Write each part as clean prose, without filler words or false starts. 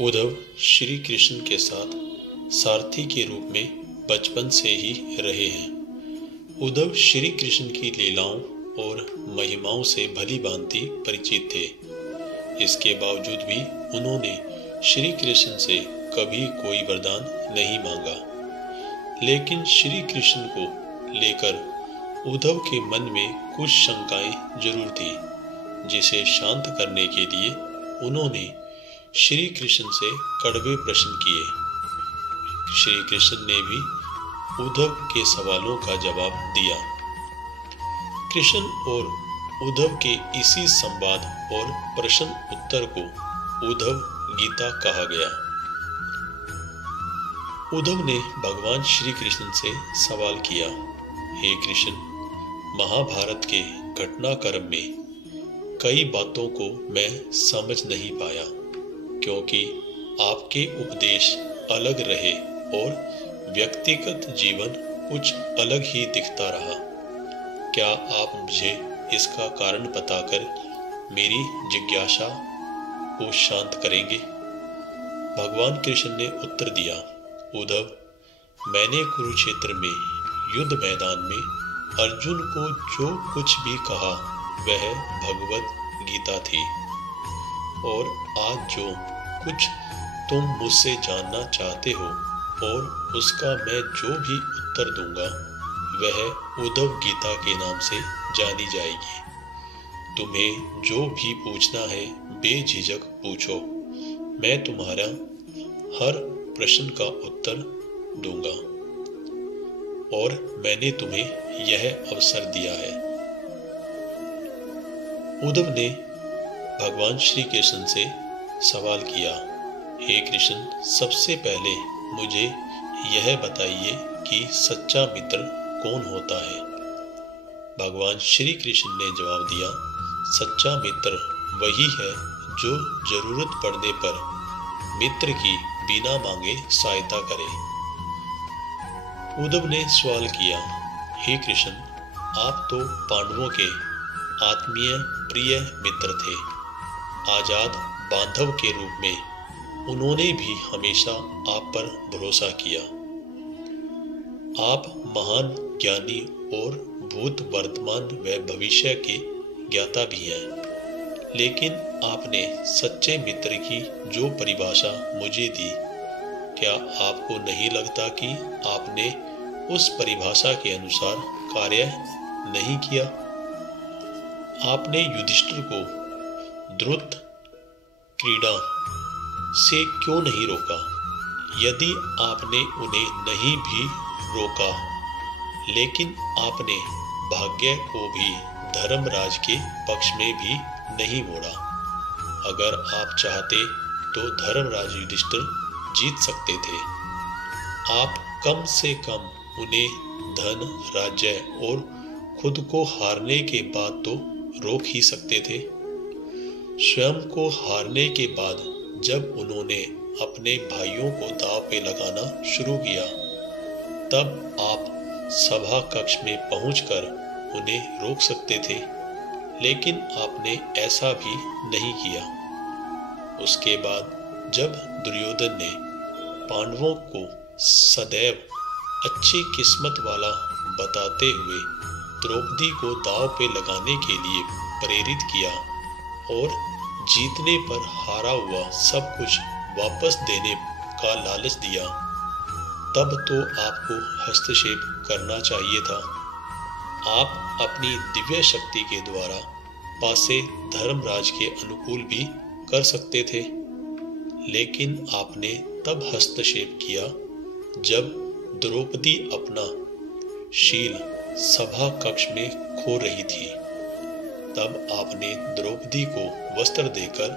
उद्धव श्री कृष्ण के साथ सारथी के रूप में बचपन से ही रहे हैं। उद्धव श्री कृष्ण की लीलाओं और महिमाओं से भली भांति परिचित थे। इसके बावजूद भी उन्होंने श्री कृष्ण से कभी कोई वरदान नहीं मांगा। लेकिन श्री कृष्ण को लेकर उद्धव के मन में कुछ शंकाएं जरूर थी, जिसे शांत करने के लिए उन्होंने श्री कृष्ण से कड़वे प्रश्न किए। श्री कृष्ण ने भी उद्धव के सवालों का जवाब दिया। कृष्ण और उद्धव के इसी संवाद और प्रश्न उत्तर को उद्धव गीता कहा गया। उद्धव ने भगवान श्री कृष्ण से सवाल किया, हे कृष्ण, महाभारत के घटनाक्रम में कई बातों को मैं समझ नहीं पाया, क्योंकि आपके उपदेश अलग रहे और व्यक्तिगत जीवन कुछ अलग ही दिखता रहा। क्या आप मुझे इसका कारण बताकर मेरी जिज्ञासा को शांत करेंगे? भगवान कृष्ण ने उत्तर दिया, उद्धव, मैंने कुरुक्षेत्र में युद्ध मैदान में अर्जुन को जो कुछ भी कहा वह भगवत गीता थी, और आज जो कुछ तुम मुझसे जानना चाहते हो और उसका मैं जो भी उत्तर दूंगा वह उद्धव गीता के नाम से जानी जाएगी। तुम्हें जो भी पूछना है बेझिझक पूछो, मैं तुम्हारा हर प्रश्न का उत्तर दूंगा, और मैंने तुम्हें यह अवसर दिया है। उद्धव ने भगवान श्री कृष्ण से सवाल किया, हे कृष्ण, सबसे पहले मुझे यह बताइए कि सच्चा मित्र कौन होता है? भगवान श्री कृष्ण ने जवाब दिया, सच्चा मित्र वही है जो जरूरत पड़ने पर मित्र की बिना मांगे सहायता करे। उद्धव ने सवाल किया, हे कृष्ण, आप तो पांडवों के आत्मीय प्रिय मित्र थे। आजाद बांधव के रूप में उन्होंने भी हमेशा आप पर भरोसा किया। आप महान ज्ञानी और भूत, वर्तमान व भविष्य के ज्ञाता भी हैं। लेकिन आपने सच्चे मित्र की जो परिभाषा मुझे दी, क्या आपको नहीं लगता कि आपने उस परिभाषा के अनुसार कार्य नहीं किया? आपने युधिष्ठिर को द्रुत क्रीड़ा से क्यों नहीं रोका? यदि आपने उन्हें नहीं भी रोका, लेकिन आपने भाग्य को भी धर्मराज के पक्ष में भी नहीं मोड़ा। अगर आप चाहते तो धर्मराज युधिष्ठिर जीत सकते थे। आप कम से कम उन्हें धन, राज्य और खुद को हारने के बाद तो रोक ही सकते थे। स्वयं को हारने के बाद जब उन्होंने अपने भाइयों को दांव पे लगाना शुरू किया, तब आप सभा कक्ष में पहुंचकर उन्हें रोक सकते थे, लेकिन आपने ऐसा भी नहीं किया। उसके बाद जब दुर्योधन ने पांडवों को सदैव अच्छी किस्मत वाला बताते हुए द्रौपदी को दांव पे लगाने के लिए प्रेरित किया और जीतने पर हारा हुआ सब कुछ वापस देने का लालच दिया, तब तो आपको हस्तक्षेप करना चाहिए था। आप अपनी दिव्य शक्ति के द्वारा पासे धर्मराज के अनुकूल भी कर सकते थे, लेकिन आपने तब हस्तक्षेप किया जब द्रौपदी अपना शील सभा कक्ष में खो रही थी। तब आपने द्रौपदी को वस्त्र देकर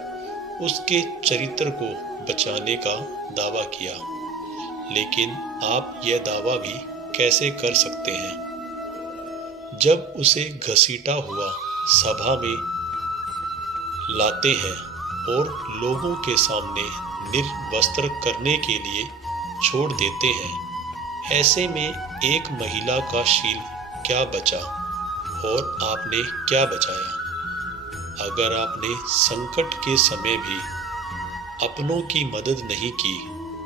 उसके चरित्र को बचाने का दावा किया, लेकिन आप यह दावा भी कैसे कर सकते हैं जब उसे घसीटा हुआ सभा में लाते हैं और लोगों के सामने निर्वस्त्र करने के लिए छोड़ देते हैं। ऐसे में एक महिला का शील क्या बचा और आपने क्या बचाया? अगर आपने संकट के समय भी अपनों की मदद नहीं की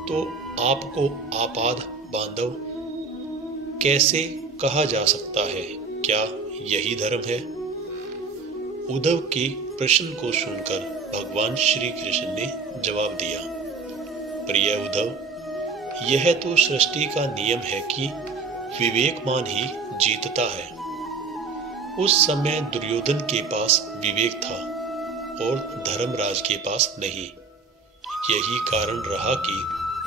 तो आपको आपाद बांधव कैसे कहा जा सकता है? क्या यही धर्म है? उद्धव के प्रश्न को सुनकर भगवान श्री कृष्ण ने जवाब दिया, प्रिय उद्धव, यह तो सृष्टि का नियम है कि विवेकमान ही जीतता है। उस समय दुर्योधन के पास विवेक था और धर्मराज के पास नहीं। यही कारण रहा कि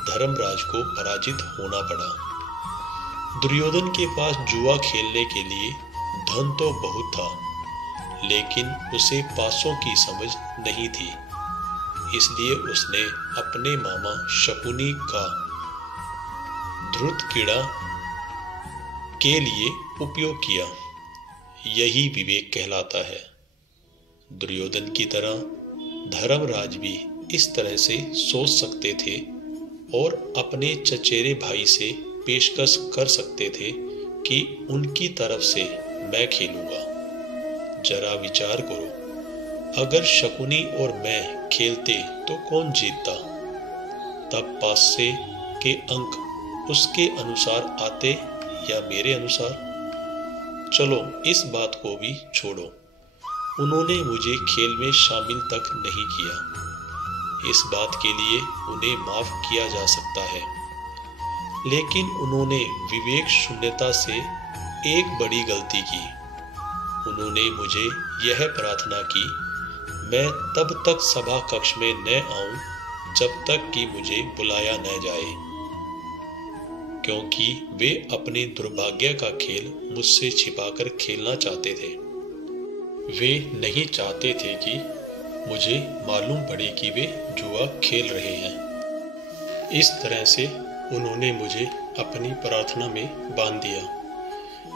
धर्मराज को पराजित होना पड़ा। दुर्योधन के पास जुआ खेलने के लिए धन तो बहुत था, लेकिन उसे पासों की समझ नहीं थी। इसलिए उसने अपने मामा शकुनी का धृतक्रीड़ा के लिए उपयोग किया। यही विवेक कहलाता है। दुर्योधन की तरह धर्मराज भी इस तरह से सोच सकते थे और अपने चचेरे भाई से पेशकश कर सकते थे कि उनकी तरफ से मैं खेलूंगा। जरा विचार करो, अगर शकुनी और मैं खेलते तो कौन जीतता? तब पासे के अंक उसके अनुसार आते या मेरे अनुसार? चलो इस बात को भी छोड़ो, उन्होंने मुझे खेल में शामिल तक नहीं किया। इस बात के लिए उन्हें माफ किया जा सकता है, लेकिन उन्होंने विवेक शून्यता से एक बड़ी गलती की। उन्होंने मुझे यह प्रार्थना की, मैं तब तक सभा कक्ष में न आऊं जब तक कि मुझे बुलाया न जाए, क्योंकि वे अपने दुर्भाग्य का खेल मुझसे छिपाकर खेलना चाहते थे। वे नहीं चाहते थे कि मुझे मालूम पड़े कि वे जुआ खेल रहे हैं। इस तरह से उन्होंने मुझे अपनी प्रार्थना में बांध दिया।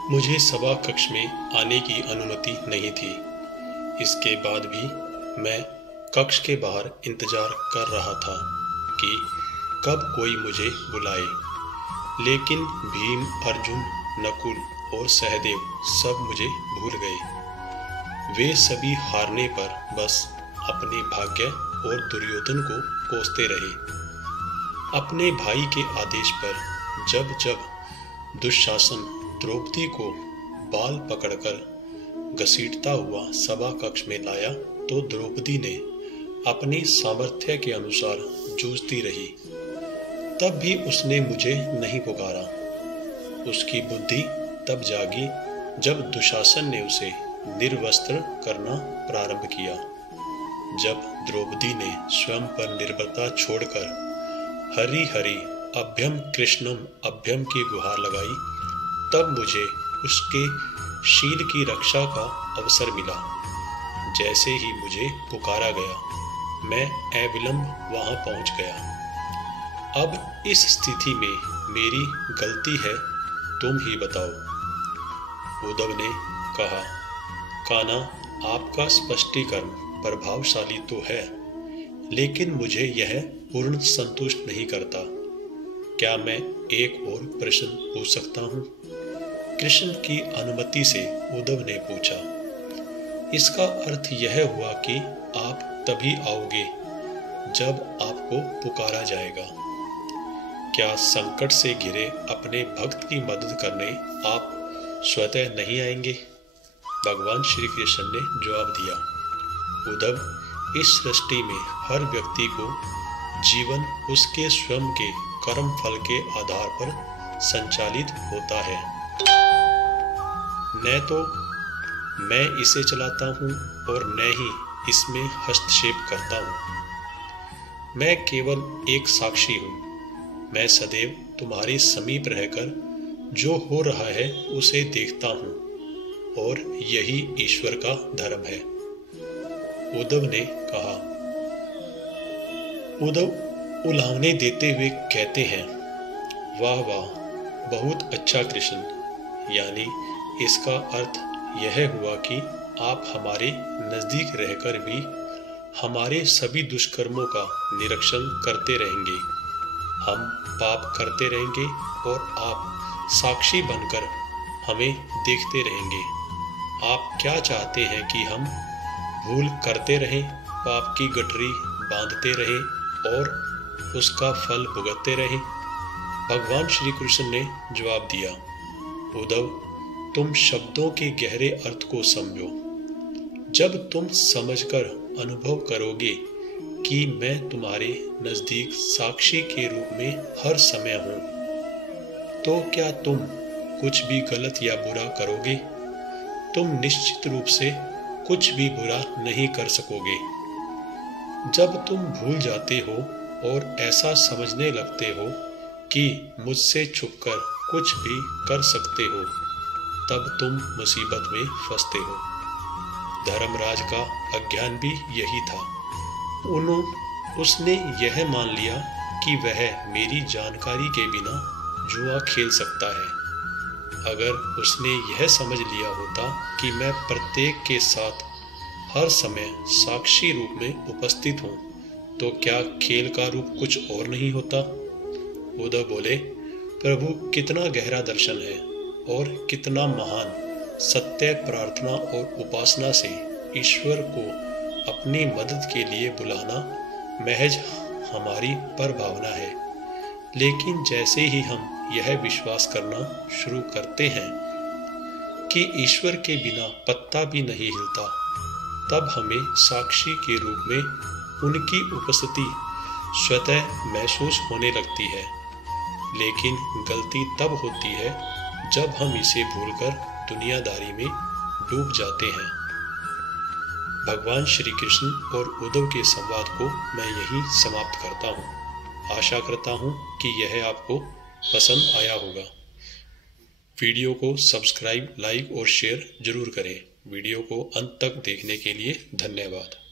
मुझे सभा कक्ष में आने की अनुमति नहीं थी। इसके बाद भी मैं कक्ष के बाहर इंतजार कर रहा था कि कब कोई मुझे बुलाए, लेकिन भीम, अर्जुन, नकुल और सहदेव सब मुझे भूल गए। वे सभी हारने पर बस अपने भाग्य और दुर्योधन को कोसते रहे। अपने भाई के आदेश पर जब जब दुशासन द्रौपदी को बाल पकड़कर घसीटता हुआ सभा कक्ष में लाया तो द्रौपदी ने अपनी सामर्थ्य के अनुसार जूझती रही। तब भी उसने मुझे नहीं पुकारा। उसकी बुद्धि तब जागी जब दुशासन ने उसे निर्वस्त्र करना प्रारंभ किया। जब द्रौपदी ने स्वयं पर निर्भरता छोड़कर हरि हरि अभ्यम कृष्णम अभ्यम की गुहार लगाई, तब मुझे उसके शील की रक्षा का अवसर मिला। जैसे ही मुझे पुकारा गया, मैं अविलंब वहां पहुंच गया। अब इस स्थिति में मेरी गलती है, तुम ही बताओ। उद्धव ने कहा, कान्हा, आपका स्पष्टीकरण प्रभावशाली तो है, लेकिन मुझे यह पूर्ण संतुष्ट नहीं करता। क्या मैं एक और प्रश्न पूछ सकता हूँ? कृष्ण की अनुमति से उद्धव ने पूछा। इसका अर्थ यह हुआ कि आप तभी आओगे जब आपको पुकारा जाएगा। क्या संकट से घिरे अपने भक्त की मदद करने आप स्वतः नहीं आएंगे? भगवान श्री कृष्ण ने जवाब दिया, उद्धव, इस सृष्टि में हर व्यक्ति को जीवन उसके स्वयं के कर्म फल के आधार पर संचालित होता है। न तो मैं इसे चलाता हूँ और न ही इसमें हस्तक्षेप करता हूँ। मैं केवल एक साक्षी हूँ। मैं सदैव तुम्हारे समीप रहकर जो हो रहा है उसे देखता हूँ, और यही ईश्वर का धर्म है। उद्धव ने कहा। उद्धव उलाहने देते हुए कहते हैं, वाह वाह, बहुत अच्छा कृष्ण। यानी इसका अर्थ यह हुआ कि आप हमारे नजदीक रहकर भी हमारे सभी दुष्कर्मों का निरीक्षण करते रहेंगे। हम पाप करते रहेंगे और आप साक्षी बनकर हमें देखते रहेंगे। आप क्या चाहते हैं कि हम भूल करते रहें, पाप की गठरी बांधते रहें, और उसका फल भुगतते रहें? भगवान श्री कृष्ण ने जवाब दिया, उद्धव, तुम शब्दों के गहरे अर्थ को समझो। जब तुम समझकर अनुभव करोगे कि मैं तुम्हारे नजदीक साक्षी के रूप में हर समय हूं, तो क्या तुम कुछ भी गलत या बुरा करोगे? तुम निश्चित रूप से कुछ भी बुरा नहीं कर सकोगे। जब तुम भूल जाते हो और ऐसा समझने लगते हो कि मुझसे छुपकर कुछ भी कर सकते हो, तब तुम मुसीबत में फंसते हो। धर्मराज का अज्ञान भी यही था। उसने यह मान लिया कि वह मेरी जानकारी के बिना जुआ खेल सकता है। अगर उसने यह समझ लिया होता कि मैं प्रत्येक के साथ हर समय साक्षी रूप में उपस्थित हूं, तो क्या खेल का रूप कुछ और नहीं होता? उद्धव बोले, प्रभु, कितना गहरा दर्शन है और कितना महान। सत्य प्रार्थना और उपासना से ईश्वर को अपनी मदद के लिए बुलाना महज हमारी परभावना है। लेकिन जैसे ही हम यह विश्वास करना शुरू करते हैं कि ईश्वर के बिना पत्ता भी नहीं हिलता, तब हमें साक्षी के रूप में उनकी उपस्थिति स्वतः महसूस होने लगती है। लेकिन गलती तब होती है जब हम इसे भूलकर दुनियादारी में डूब जाते हैं। भगवान श्री कृष्ण और उद्धव के संवाद को मैं यही समाप्त करता हूँ। आशा करता हूँ कि यह आपको पसंद आया होगा। वीडियो को सब्सक्राइब, लाइक और शेयर जरूर करें। वीडियो को अंत तक देखने के लिए धन्यवाद।